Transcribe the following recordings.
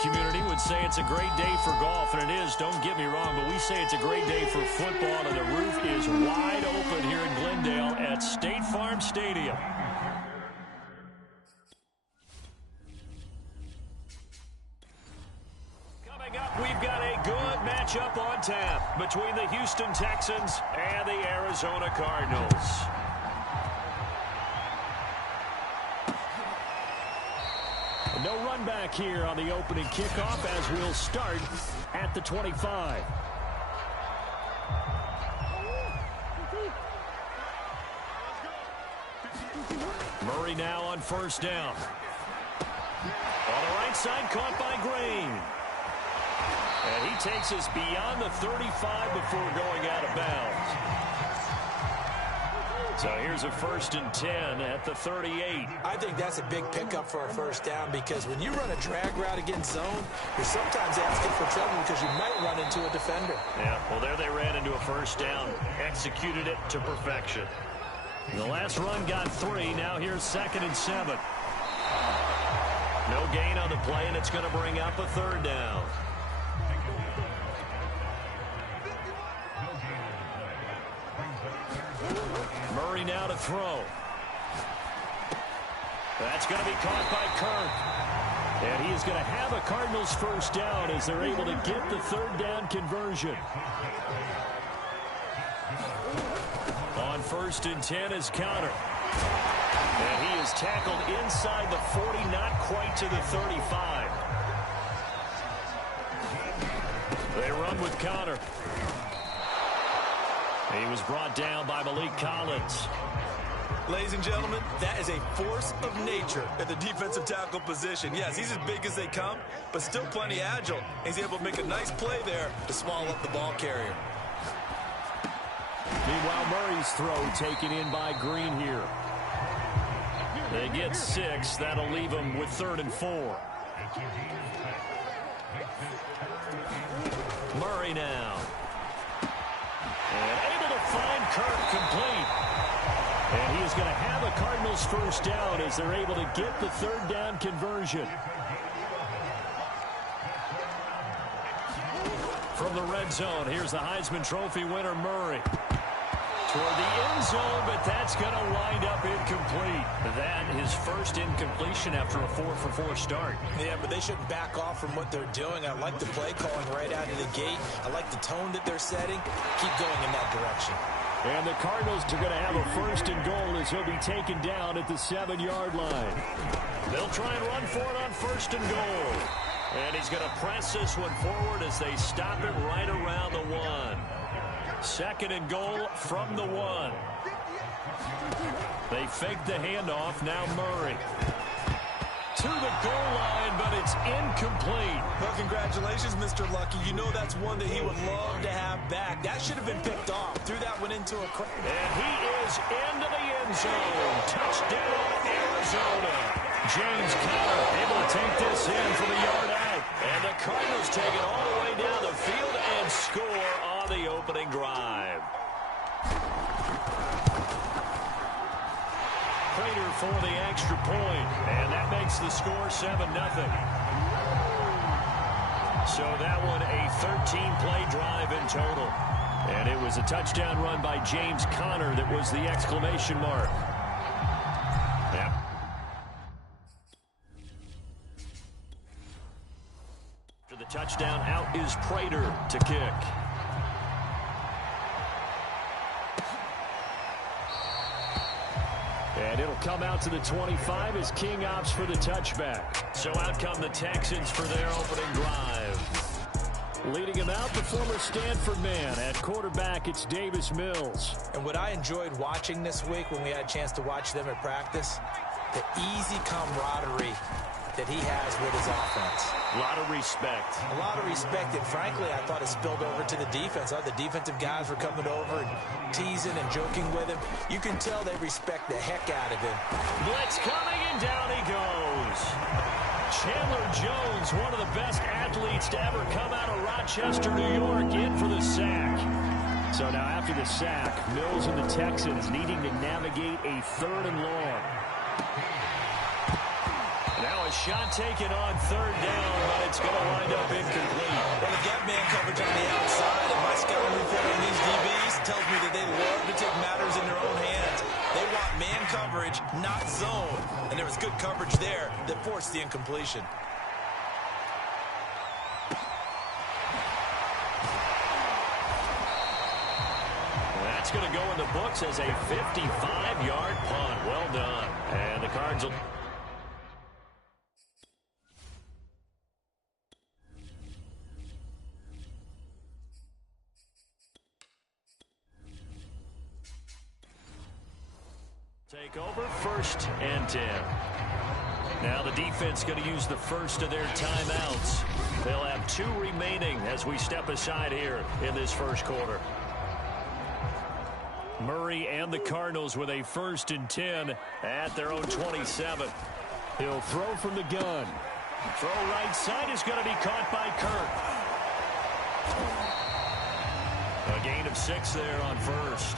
community would say it's a great day for golf, and it is, don't get me wrong, but we say it's a great day for football, and the roof is wide open here in Glendale at State Farm Stadium. Coming up, we've got a good matchup on tap between the Houston Texans and the Arizona Cardinals. No run back here on the opening kickoff as we'll start at the 25. Murray now on first down. On the right side, caught by Green. And he takes us beyond the 35 before going out of bounds. So here's a 1st and 10 at the 38. I think that's a big pickup for a first down because when you run a drag route against zone, you're sometimes asking for trouble because you might run into a defender. Yeah, well, there they ran into a first down. Executed it to perfection. The last run got 3. Now here's 2nd and 7. No gain on the play, and it's going to bring up a 3rd down. Murray now to throw. That's going to be caught by Kirk. And he is going to have a Cardinals first down as they're able to get the 3rd down conversion. On 1st and 10 is Conner. And he is tackled inside the 40, not quite to the 35. They run with Conner. He was brought down by Malik Collins. Ladies and gentlemen, that is a force of nature at the defensive tackle position. Yes, he's as big as they come, but still plenty agile. He's able to make a nice play there to swallow up the ball carrier. Meanwhile, Murray's throw taken in by Green here. They get 6. That'll leave them with 3rd and 4. Murray now. And able to find Kirk complete. And he is going to have a Cardinals first down as they're able to get the 3rd down conversion. From the red zone, here's the Heisman Trophy winner, Murray. Toward the end zone, but that's going to wind up incomplete. That is first incompletion after a 4-for-4 start. Yeah, but they shouldn't back off from what they're doing. I like the play calling right out of the gate. I like the tone that they're setting. Keep going in that direction. And the Cardinals are going to have a 1st and goal as he'll be taken down at the 7-yard line. They'll try and run for it on 1st and goal. And he's going to press this one forward as they stop it right around the 1. 2nd and goal from the 1. They fake the handoff. Now Murray. To the goal line, but it's incomplete. Well, congratulations, Mr. Lucky. You know that's one that he would love to have back. That should have been picked off. Threw that one into a crowd. And he is into the end zone. Touchdown, Arizona. James Conner able to take this in from the yard out. And the Cardinals take it all the way down the field and score on the opening drive. Prater for the extra point, and that makes the score 7-0. So that one a 13-play drive in total. And it was a touchdown run by James Conner that was the exclamation mark. Yep. After the touchdown, out is Prater to kick. And it'll come out to the 25 as King opts for the touchback. So out come the Texans for their opening drive. Leading him out, the former Stanford man. At quarterback, it's Davis Mills. And what I enjoyed watching this week when we had a chance to watch them at practice, the easy camaraderie that he has with his offense. A lot of respect. A lot of respect, and frankly, I thought it spilled over to the defense. The defensive guys were coming over and teasing and joking with him. You can tell they respect the heck out of him. Blitz coming, and down he goes. Chandler Jones, one of the best athletes to ever come out of Rochester, New York, in for the sack. So now after the sack, Mills and the Texans needing to navigate a 3rd and long. Now a A shot taken on third down, but it's going to wind up incomplete. Well, the gap man coverage on the outside, and my scouting report on these DBs tells me that they love to take matters in their own hands. They want man coverage, not zone. And there was good coverage there that forced the incompletion. That's going to go in the books as a 55-yard punt. Well done. And the Cards will... take over 1st and 10. Now the defense going to use the first of their timeouts. They'll have 2 remaining as we step aside here in this first quarter. Murray and the Cardinals with a 1st and 10 at their own 27. He'll throw from the gun. Throw right side is going to be caught by Kirk. A gain of 6 there on 1st.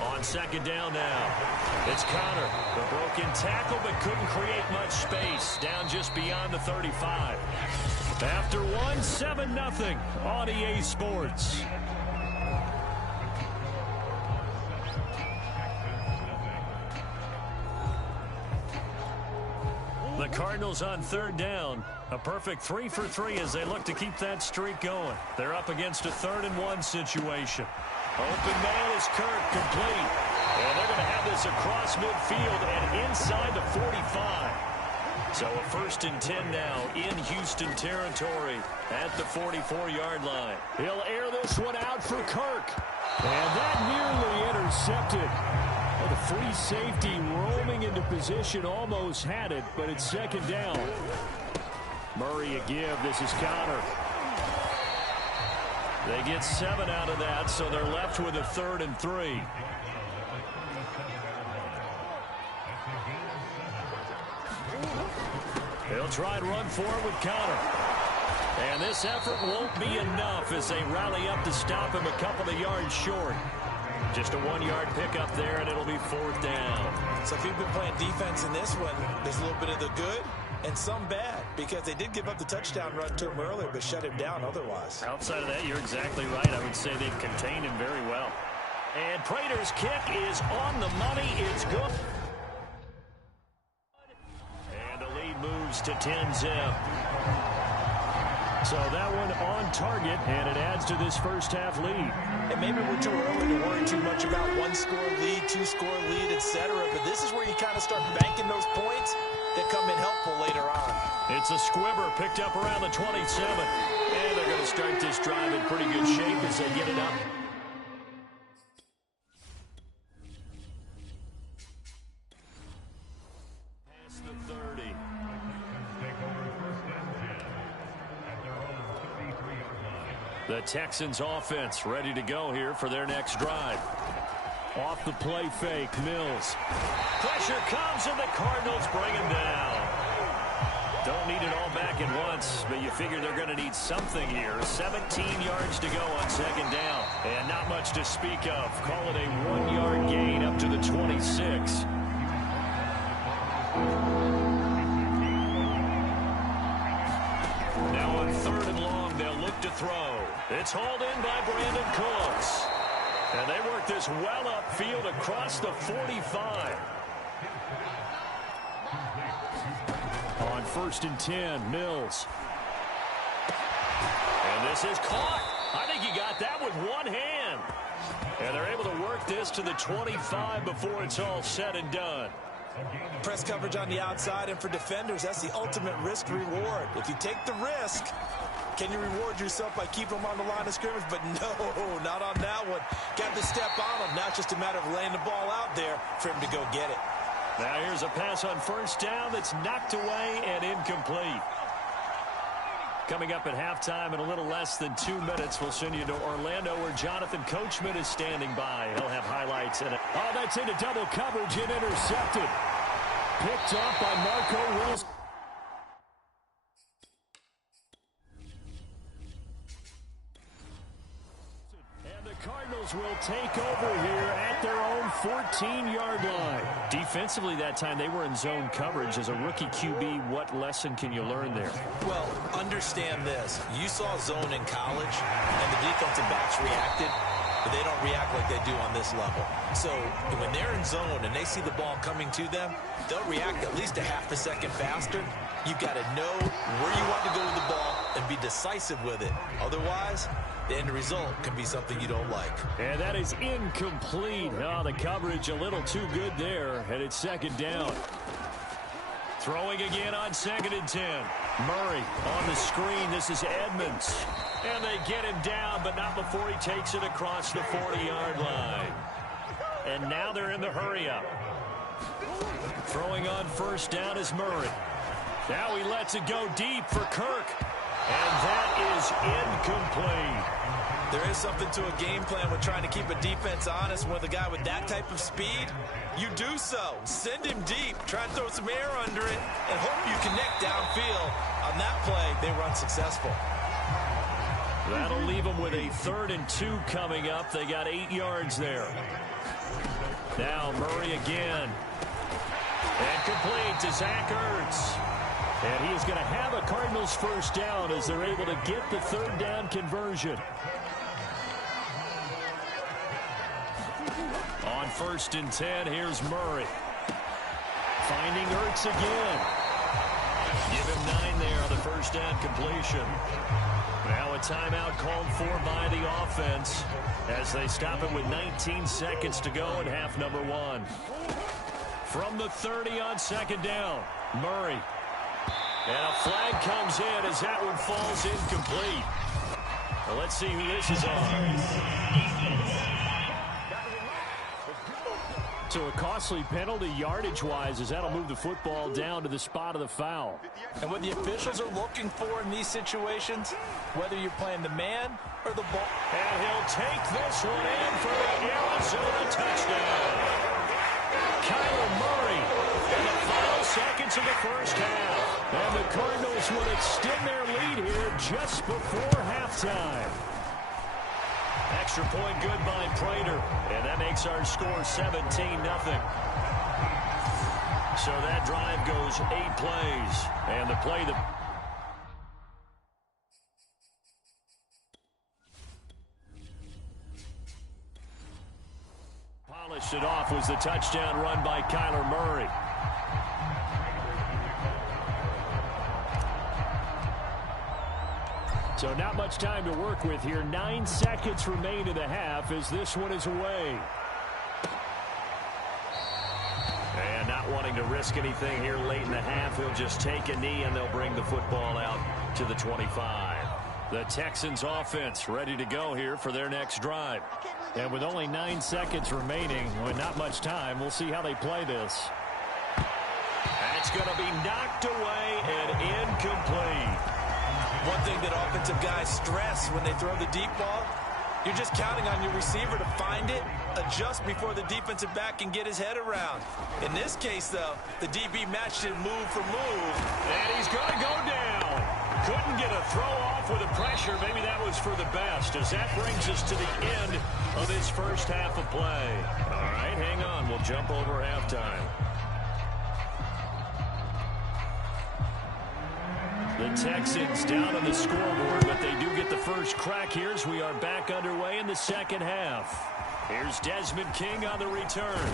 On 2nd down now. It's Connor. The broken tackle, but couldn't create much space. Down just beyond the 35. After 7-0 on EA Sports. The Cardinals on 3rd down. A perfect 3 for 3 as they look to keep that streak going. They're up against a 3rd and 1 situation. Open man is Kirk, complete. And they're going to have this across midfield and inside the 45. So a 1st and 10 now in Houston territory at the 44-yard line. He'll air this one out for Kirk. And that nearly intercepted. Well, the free safety roaming into position almost had it, but it's 2nd down. Murray a give. This is Connor. They get 7 out of that, so they're left with a 3rd and 3. He'll try and run for it with Connor. And this effort won't be enough as they rally up to stop him a couple of yards short. Just a 1-yard pickup there, and it'll be 4th down. So if you've been playing defense in this one, there's a little bit of the good and some bad, because they did give up the touchdown run to him earlier, but shut him down otherwise. Outside of that, you're exactly right. I would say they've contained him very well. And Prater's kick is on the money. It's good. And the lead moves to 10-zip. So that one on target, and it adds to this first half lead. And maybe we're too early to worry too much about 1-score lead, 2-score lead, etc. But this is where you kind of start banking those points that come in helpful later on. It's a squibber picked up around the 27. And they're going to start this drive in pretty good shape as they get it up. Past the 30. The Texans offense ready to go here for their next drive. Off the play fake, Mills. Pressure comes and the Cardinals bring him down. Don't need it all back at once, but you figure they're going to need something here. 17 yards to go on 2nd down. And not much to speak of. Call it a 1-yard gain up to the 26. Now on 3rd and long, they'll look to throw. It's hauled in by Brandon Cooks. And they work this well upfield across the 45. On 1st and 10, Mills. And this is caught. I think he got that with one hand. And they're able to work this to the 25 before it's all said and done. Press coverage on the outside, and for defenders, that's the ultimate risk reward. If you take the risk, can you reward yourself by keeping them on the line of scrimmage? But no, not on that one. Got to step on them. Now it's just a matter of laying the ball out there for him to go get it. Now here's a pass on 1st down that's knocked away and incomplete. Coming up at halftime in a little less than 2 minutes, we'll send you to Orlando where Jonathan Coachman is standing by. He'll have highlights in it. Oh, that's into double coverage and intercepted. Picked off by Marco Wilson. Cardinals will take over here at their own 14-yard line. Defensively that time, they were in zone coverage. As a rookie QB, what lesson can you learn there? Well, understand this. You saw zone in college, and the defensive backs reacted, but they don't react like they do on this level. So when they're in zone and they see the ball coming to them, they'll react at least a half a second faster. You've got to know where you want to go with the ball and be decisive with it. Otherwise, the end result can be something you don't like. And that is incomplete. Oh, the coverage a little too good there, and it's second down. Throwing again on 2nd and 10. Murray on the screen. This is Edmonds. And they get him down, but not before he takes it across the 40-yard line. And now they're in the hurry-up. Throwing on 1st down is Murray. Now he lets it go deep for Kirk. And that is incomplete. There is something to a game plan with trying to keep a defense honest with a guy with that type of speed. You do so. Send him deep. Try and throw some air under it and hope you connect downfield. On that play, they were unsuccessful. That'll leave them with a 3rd and 2 coming up. They got 8 yards there. Now Murray again. And complete to Zach Ertz. And he is going to have a Cardinals 1st down as they're able to get the 3rd down conversion. On 1st and 10, here's Murray. Finding Ertz again. Give him 9 there on the 1st down completion. Now a timeout called for by the offense as they stop it with 19 seconds to go in half number 1. From the 30 on 2nd down, Murray. And a flag comes in as that one falls incomplete. Well, let's see who this is on. So a costly penalty yardage-wise as that'll move the football down to the spot of the foul. And what the officials are looking for in these situations, whether you're playing the man or the ball. And he'll take this one in for the Arizona touchdown. Kyler Murray in the final seconds of the 1st half. And the Cardinals will extend their lead here just before halftime. Extra point good by Prater. And that makes our score 17-0. So that drive goes 8 plays. And the play that... polished it off was the touchdown run by Kyler Murray. So not much time to work with here. 9 seconds remain in the half as this one is away. And not wanting to risk anything here late in the half, he'll just take a knee and they'll bring the football out to the 25. The Texans offense ready to go here for their next drive. And with only 9 seconds remaining, with not much time, we'll see how they play this. That's going to be knocked away and incomplete. One thing that offensive guys stress when they throw the deep ball, you're just counting on your receiver to find it, adjust before the defensive back can get his head around. In this case, though, the DB matched it move for move. And he's going to go down. Couldn't get a throw off with the pressure. Maybe that was for the best, as that brings us to the end of this 1st half of play. All right, hang on. We'll jump over halftime. The Texans down on the scoreboard, but they do get the first crack here as we are back underway in the 2nd half. Here's Desmond King on the return.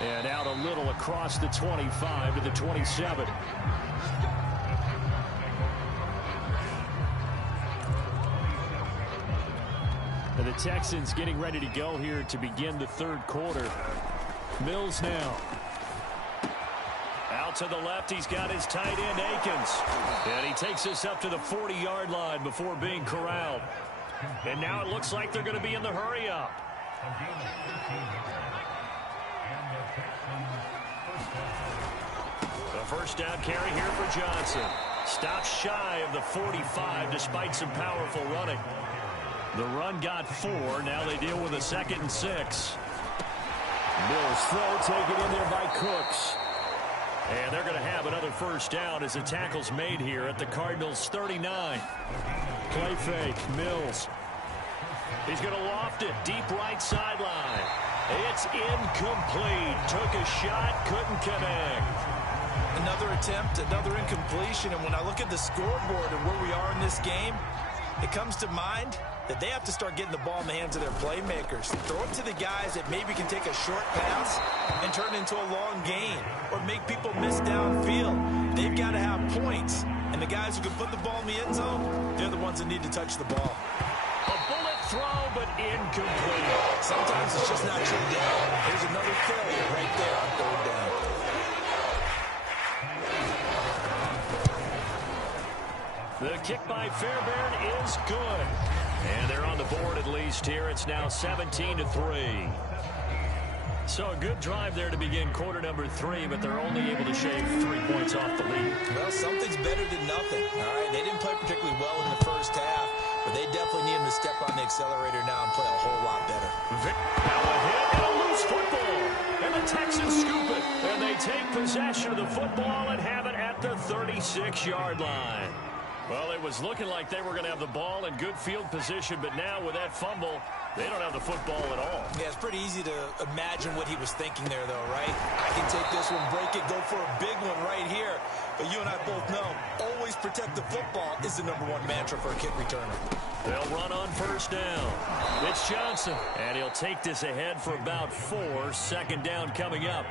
And out a little across the 25 to the 27. And the Texans getting ready to go here to begin the 3rd quarter. Mills now. Out to the left, he's got his tight end, Akins. And he takes us up to the 40-yard line before being corralled. And now it looks like they're going to be in the hurry-up. The 1st down carry here for Johnson. Stops shy of the 45 despite some powerful running. The run got 4. Now they deal with a 2nd and 6. Mills throw taken in there by Cooks. And they're going to have another 1st down as the tackle's made here at the Cardinals 39. Play fake, Mills. He's going to loft it deep right sideline. It's incomplete. Took a shot, couldn't connect. Another attempt, another incompletion. And when I look at the scoreboard and where we are in this game, it comes to mind that they have to start getting the ball in the hands of their playmakers. Throw it to the guys that maybe can take a short pass and turn it into a long gain or make people miss downfield. They've got to have points. And the guys who can put the ball in the end zone, they're the ones that need to touch the ball. A bullet throw, but incomplete. Sometimes it's just not your day. Here's another failure right there on third down. The kick by Fairbairn is good. And they're on the board at least here. It's now 17-3. So a good drive there to begin quarter number 3, but they're only able to shave 3 points off the lead. Well, something's better than nothing. All right, they didn't play particularly well in the first half, but they definitely need him to step on the accelerator now and play a whole lot better. Now a hit and a loose football. And the Texans scoop it. And they take possession of the football and have it at the 36-yard line. Well, it was looking like they were going to have the ball in good field position, but now with that fumble, they don't have the football at all. Yeah, it's pretty easy to imagine what he was thinking there, though, right? I can take this one, break it, go for a big one right here. But you and I both know, always protect the football is the #1 mantra for a kick returner. They'll run on first down. It's Johnson, and he'll take this ahead for about 4. Second down coming up.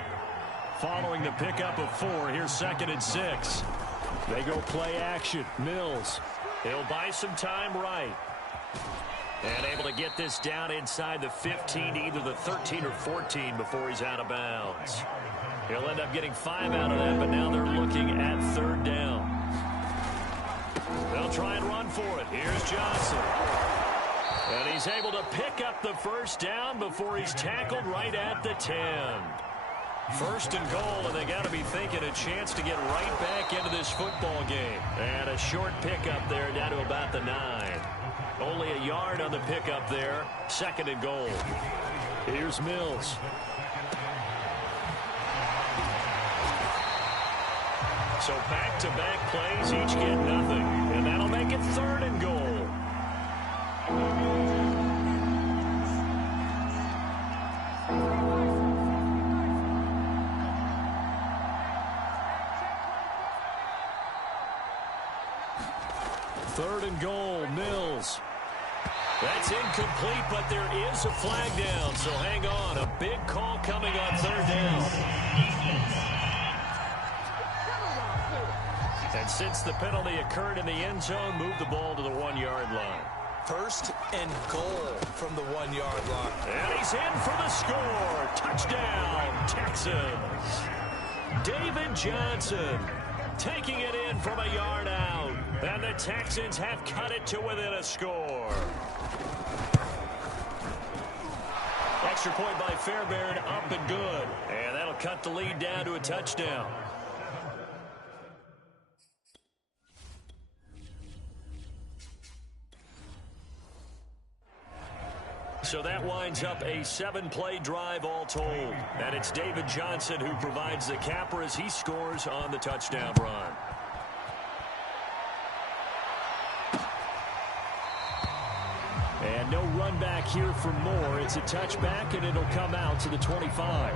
Following the pickup of 4, here's 2nd and 6. They go play action. Mills. He'll buy some time right. And able to get this down inside the 15, either the 13 or 14 before he's out of bounds. He'll end up getting 5 out of that, but now they're looking at 3rd down. They'll try and run for it. Here's Johnson. And he's able to pick up the first down before he's tackled right at the 10. 1st and goal, and they got to be thinking a chance to get right back into this football game. And a short pickup there down to about the 9. Only a yard on the pickup there. 2nd and goal. Here's Mills. So back-to-back plays, each get nothing. And that'll make it 3rd and goal. Third and goal, Mills. That's incomplete, but there is a flag down, so hang on. A big call coming on 3rd down. And since the penalty occurred in the end zone, move the ball to the 1-yard line. 1st and goal from the 1-yard line. And he's in for the score. Touchdown, Texans. David Johnson taking it in from a yard out. And the Texans have cut it to within a score. Extra point by Fairbairn, up and good. And that'll cut the lead down to a touchdown. So that winds up a 7-play drive all told. And it's David Johnson who provides the capper as he scores on the touchdown run. And no run back here for Moore. It's a touchback, and it'll come out to the 25.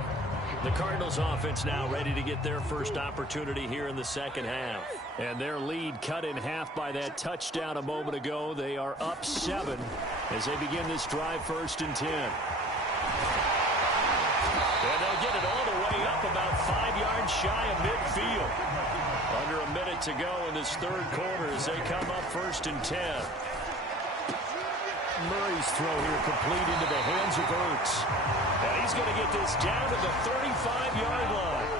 The Cardinals offense now ready to get their first opportunity here in the second half. And their lead cut in half by that touchdown a moment ago. They are up 7 as they begin this drive 1st and 10. And they'll get it all the way up about 5 yards shy of midfield. Under a minute to go in this 3rd quarter as they come up 1st and 10. Murray's throw here complete into the hands of Ertz. And he's going to get this down to the 35-yard line.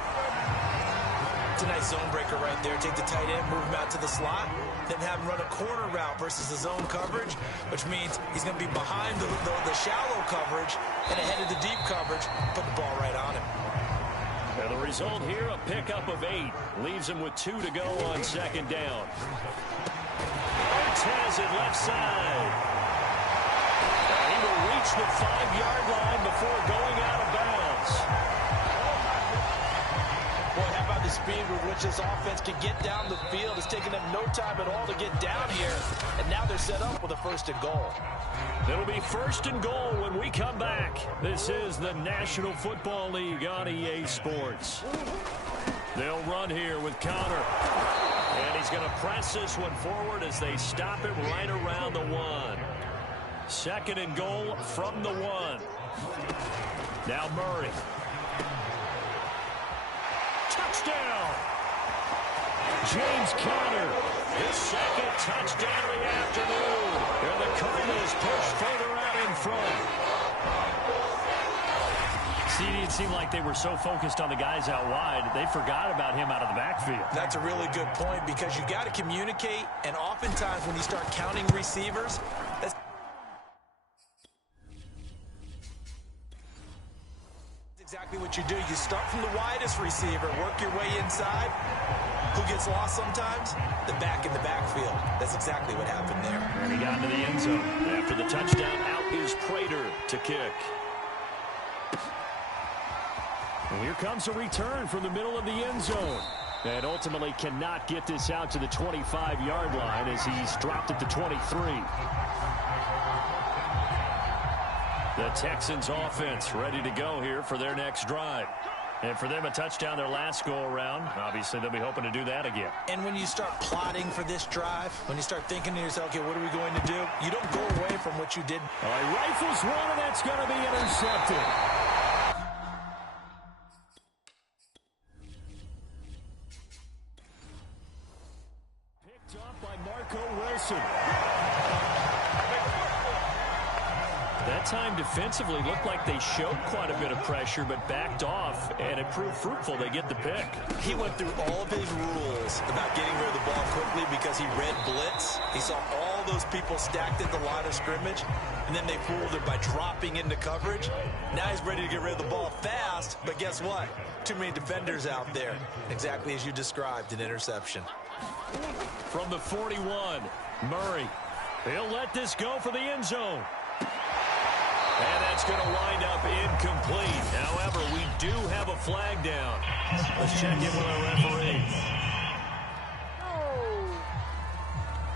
It's a nice zone breaker right there. Take the tight end, move him out to the slot, then have him run a corner route versus the zone coverage, which means he's going to be behind the shallow coverage and ahead of the deep coverage. Put the ball right on him. And the result here, a pickup of 8. Leaves him with 2 to go on 2nd down. Ertz has it left side. He will reach the 5-yard line before going out of bounds. Boy, how about the speed with which this offense can get down the field. It's taken them no time at all to get down here, and now they're set up with a 1st and goal. It'll be 1st and goal when we come back. This is the National Football League on EA Sports. They'll run here with Connor. And he's going to press this one forward as they stop it right around the 1. 2nd and goal from the 1. Now Murray. Touchdown! James Conner, his 2nd touchdown of the afternoon. And the Cardinals push further out in front. See, it seemed like they were so focused on the guys out wide, they forgot about him out of the backfield. That's a really good point because you got to communicate, and oftentimes when you start counting receivers, that's exactly what you do. You start from the widest receiver, work your way inside. Who gets lost sometimes? The back in the backfield. That's exactly what happened there. And he got into the end zone. After the touchdown, out is Prater to kick. And here comes a return from the middle of the end zone. And ultimately cannot get this out to the 25-yard line as he's dropped at the 23. The Texans offense ready to go here for their next drive. And for them, a touchdown their last go-around. Obviously, they'll be hoping to do that again. And when you start plotting for this drive, when you start thinking to yourself, okay, what are we going to do? You don't go away from what you did. All right, rifles one, and that's going to be intercepted. Picked up by Marco Wilson. That time defensively looked like they showed quite a bit of pressure but backed off, and it proved fruitful. They get the pick. He went through all of his rules about getting rid of the ball quickly because he read blitz. He saw all those people stacked at the line of scrimmage, and then they fooled him by dropping into coverage. Now he's ready to get rid of the ball fast, but guess what? Too many defenders out there. Exactly as you described, an interception. From the 41, Murray. He'll let this go for the end zone. And that's going to wind up incomplete. However, we do have a flag down. Let's check in with our referee.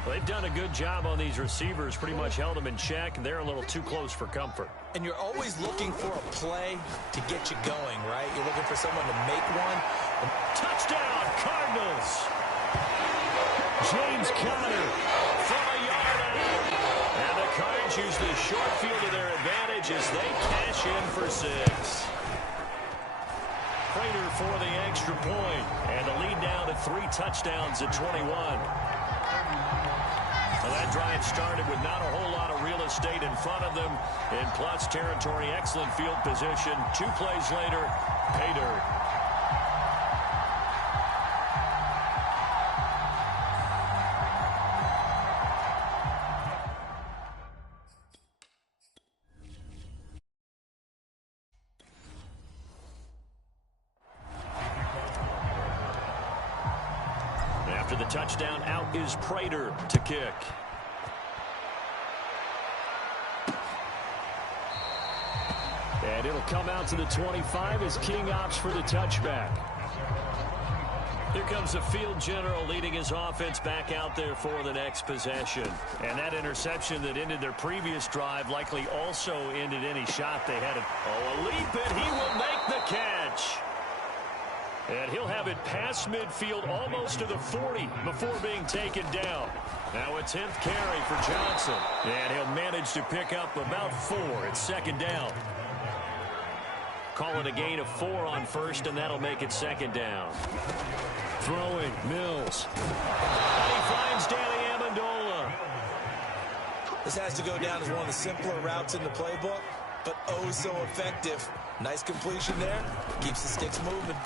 They've done a good job on these receivers, pretty much held them in check. They're a little too close for comfort. And you're always looking for a play to get you going, right? You're looking for someone to make one. Touchdown, Cardinals! James Conner from a yard out. And the Cards use the short field to their advantage as they cash in for 6. Prater for the extra point, and the lead down to 3 touchdowns at 21. Well, that drive started with not a whole lot of real estate in front of them. In plus territory, excellent field position. 2 plays later, pay dirt. After the touchdown, out is Prater to kick. And it'll come out to the 25 as King opts for the touchback. Here comes the field general leading his offense back out there for the next possession. And that interception that ended their previous drive likely also ended any shot they had. A leap, and he will make the catch. And he'll have it past midfield almost to the 40 before being taken down. Now a 10th carry for Johnson. And he'll manage to pick up about 4. It's 2nd down. Call it a gain of 4 on first, and that'll make it 2nd down. Throwing, Mills. And he finds Danny Amendola. This has to go down as one of the simpler routes in the playbook, but oh so effective. Nice completion there. Keeps the sticks moving.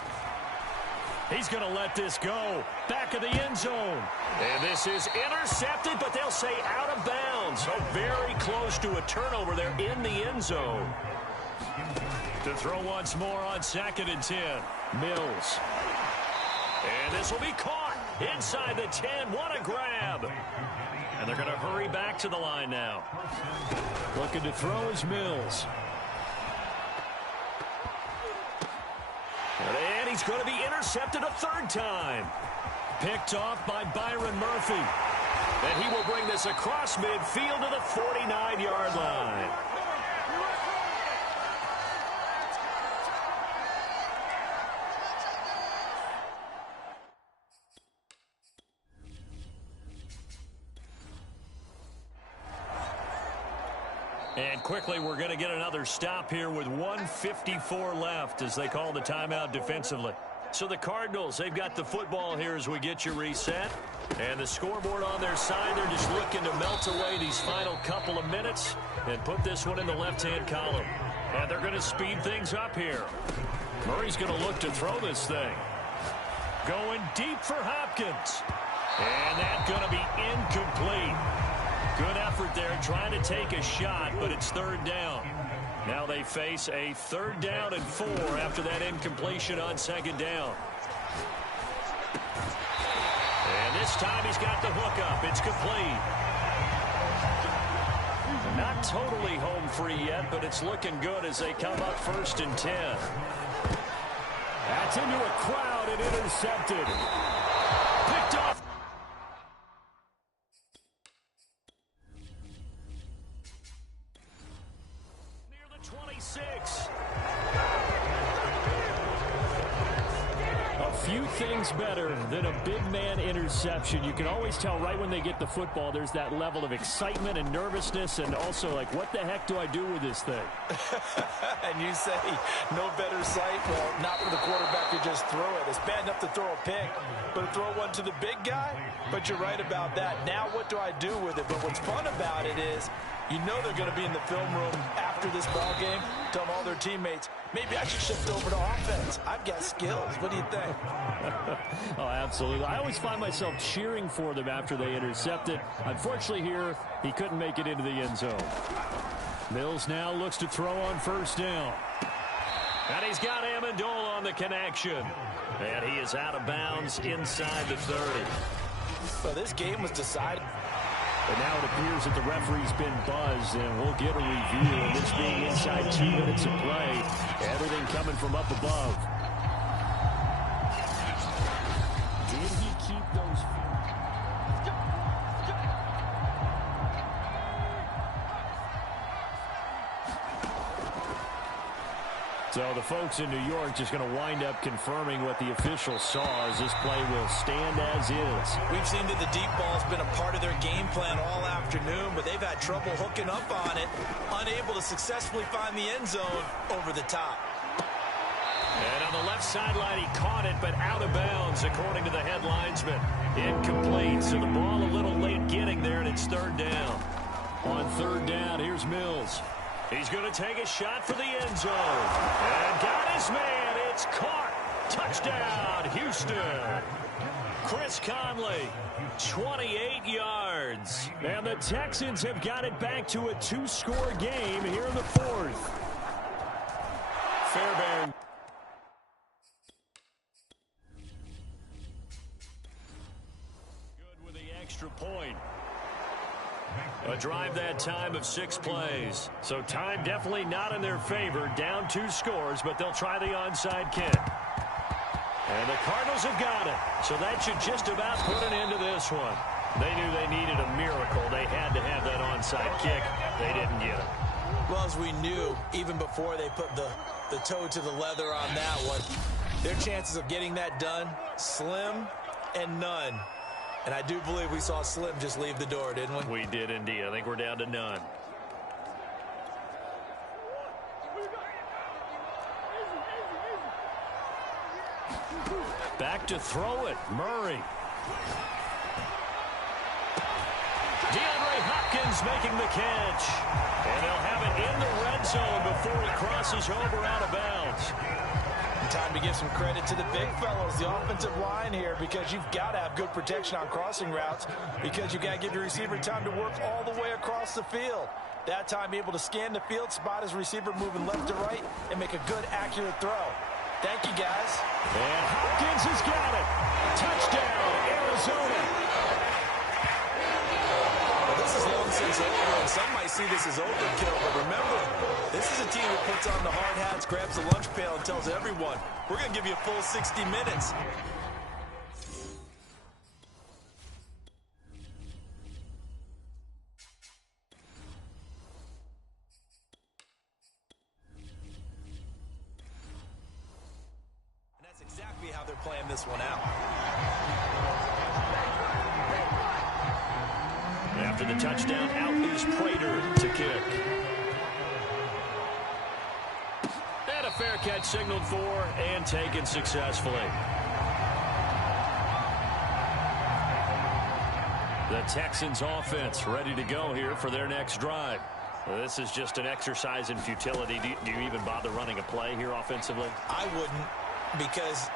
He's going to let this go. Back of the end zone. And this is intercepted, but they'll say out of bounds. So very close to a turnover there in the end zone. To throw once more on 2nd and 10. Mills. And this will be caught inside the 10. What a grab. And they're going to hurry back to the line now. Looking to throw is Mills. And he's going to be intercepted a third time. Picked off by Byron Murphy. And he will bring this across midfield to the 49-yard line. And quickly, we're going to get another stop here with 1:54 left as they call the timeout defensively. So the Cardinals, they've got the football here as we get you reset. And the scoreboard on their side, they're just looking to melt away these final couple of minutes and put this one in the left-hand column. And they're going to speed things up here. Murray's going to look to throw this thing. Going deep for Hopkins. And that's going to be incomplete. Good effort there trying to take a shot, but it's third down. Now they face a 3rd down and 4 after that incompletion on 2nd down. And this time he's got the hook up. It's complete. Not totally home free yet, but it's looking good as they come up 1st and 10. That's into a crowd and intercepted. Picked off. Near the 26. A few things better than a big man interception. You can always tell right when they get the football, there's that level of excitement and nervousness, and also like, what the heck do I do with this thing? And you say no better sight? Well, not for the quarterback to just throw it. It's bad enough to throw a pick, but to throw one to the big guy? But you're right about that. Now what do I do with it? But what's fun about it is you know they're going to be in the film room after this ball game, telling all their teammates, maybe I should shift over to offense. I've got skills. What do you think? Oh, absolutely. I always find myself cheering for them after they intercept it. Unfortunately here, he couldn't make it into the end zone. Mills now looks to throw on 1st down. And he's got Amendola on the connection. And he is out of bounds inside the 30. So this game was decided. But now it appears that the referee's been buzzed, and we'll get a review. And this being inside 2 minutes of play, everything coming from up above. Did he keep those feet? So the folks in New York just going to wind up confirming what the officials saw as this play will stand as is. We've seen that the deep ball's been a part of their game plan all afternoon, but they've had trouble hooking up on it, unable to successfully find the end zone over the top. And on the left sideline, he caught it, but out of bounds, according to the head linesman. Incomplete, so the ball a little late getting there, and it's 3rd down. On 3rd down, here's Mills. He's going to take a shot for the end zone. And got his man. It's caught. Touchdown, Houston. Chris Conley, 28 yards. And the Texans have got it back to a 2-score game here in the 4th. Fairbairn. Good with the extra point. A drive that time of 6 plays. So time definitely not in their favor. Down 2 scores, but they'll try the onside kick. And the Cardinals have got it. So that should just about put an end to this one. They knew they needed a miracle. They had to have that onside kick. They didn't get it. Well, as we knew, even before they put the toe to the leather on that one, their chances of getting that done, slim and none. And I do believe we saw Slim just leave the door, didn't we? We did indeed. I think we're down to none. Back to throw it. Murray. DeAndre Hopkins making the catch. And they'll have it in the red zone before he crosses over out of bounds. Time to give some credit to the big fellows, the offensive line here, because you've got to have good protection on crossing routes, because you've got to give your receiver time to work all the way across the field. That time able to scan the field, spot his receiver moving left to right, and make a good, accurate throw. Thank you, guys. And Hopkins has got it. Touchdown, Arizona. Well, this is long since over, and some might see this as overkill, but remember, this is a team that puts on the hard hats, grabs the lunch pail, and tells everyone, we're going to give you a full 60 minutes. And that's exactly how they're playing this one out. After the touchdown, out is Prater to kick. And a fair catch signaled for and taken successfully. The Texans offense ready to go here for their next drive. This is just an exercise in futility. Do you even bother running a play here offensively? I wouldn't, because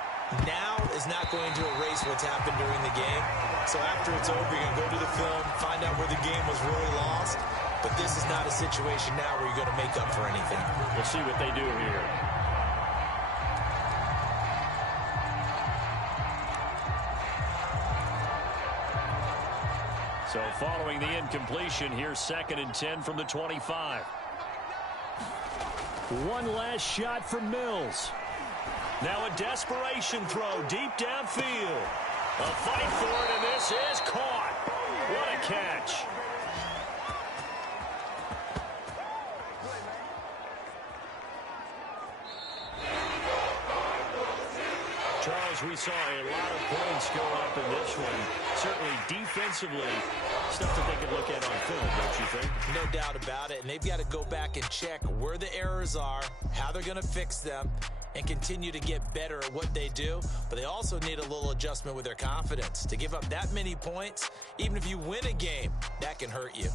now is not going to erase what's happened during the game. So after it's over, you're going to go to the film, find out where the game was really lost. But this is not a situation now where you're going to make up for anything. We'll see what they do here. So following the incompletion, here's 2nd and 10 from the 25. One last shot for Mills. Now a desperation throw deep downfield. A fight for it, and this is caught. What a catch. Charles, we saw a lot of points go up in this one. Certainly defensively, stuff that they can look at on film, don't you think? No doubt about it, and they've got to go back and check where the errors are, how they're going to fix them, and continue to get better at what they do. But they also need a little adjustment with their confidence. To give up that many points, even if you win a game, that can hurt you.